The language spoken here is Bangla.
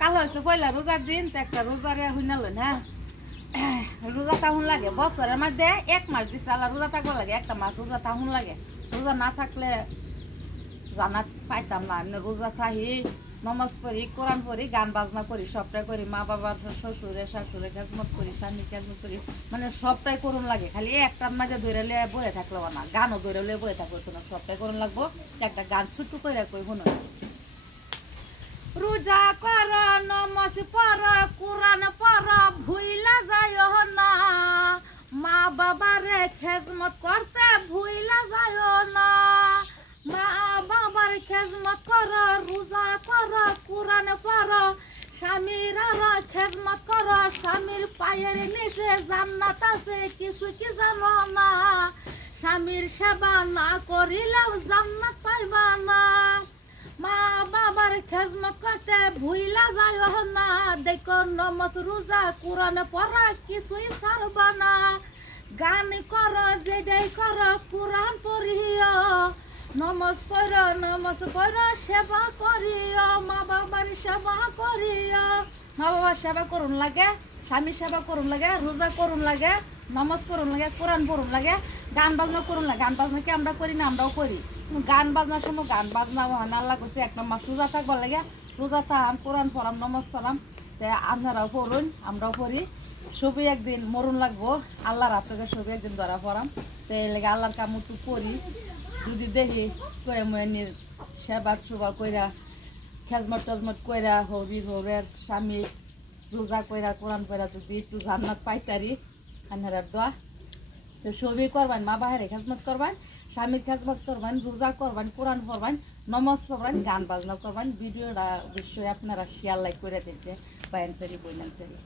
কালো হয়েছে পয়লা রোজার দিন তো একটা রোজারে হইনালেন হ্যাঁ রোজা তাহুন লাগে বছরের মধ্যে 1 মাস দিচ্ছে আল্লাহ রোজা থাকবা লাগে একটা মাস রোজা তাহুন লাগে রোজা না থাকলে জানাত পাইতাম না আমি রোজা থাকি নমাজ পড়ি কোরআন পড়ি গান বাজনা করি সবটাই করি মা বাবার শ্বশুরে শাশুড়ে খেজমত করি স্বামী খেজমত করি মানে সবটাই করুন লাগে খালি একটার মাঝে ধরে লিয়ে বয়ে থাকলো না গানও ধরে লিয়ে বয়ে থাকবো না সবটাই করুন লাগবো একটা গান ছোট্ট করে কই শুনো রোজা কর নমাজ পড় কোরআন পড় ভুইলা যায় না মা বাবারে খেজমত করতে ভুইলা যায় না মা বাবার খেজমত কর রোজা কর কোরআন পড় স্বামীর খেজমত কর স্বামীর পায়ের নিচে জান্নাত আছে কিছু কি জানো না স্বামীর সেবা না করিলেও জান্নাত পাইবা না মা বাবার খেজমত করতে ভুইলা যায় না দেখো নমাজ রোজা কোরআন পড়া কিছুই ছাড়বা না গান কর যেটাই কর কোরআন পড়িও নমাজ পড় সেবা করিও মা বাবার সেবা করিও মা বাবার সেবা করুন লাগে স্বামীর সেবা করুন লাগে রোজা করুন লাগে নমাজ করুন লাগে কোরআন পড়ুন লাগে গান বাজনা করুন লাগে গান বাজনা কি আমরা করি না আমরাও করি গান বাজনার সময় গান বাজনা মহান আল্লাহ করছে এক নম্বর রোজা থাকবার লাগে রোজা থাম কোরআন পড়াম নমাজ পড়াম তো আপনারাও পড়ুন আমরাও পড়ি সবই একদিন মরুন লাগবো আল্লাহর হাত থেকে সবই একদিন ধরা পড়াম তো এই লাগে আল্লাহর কাম একটু করি যদি দেখি করে মনের সেবা সুবা কইরা খেজমত টজমত কইরা হবির হবের স্বামী রোজা কইরা কোরআন কইরা যদি একটু জান্নাত পাইতারি আপনারা দোয়া তো সবই করবেন মা বাহিরে খেজমত করবেন স্বামীর খেজমত করবেন রোজা করবেন কোরআন পড়বেন নমাজ পড়বেন গান বাজনা করবেন ভিডিওটা অবশ্যই আপনারা শেয়ার লাইক করে দিচ্ছে বাইন সারি বইনান সারি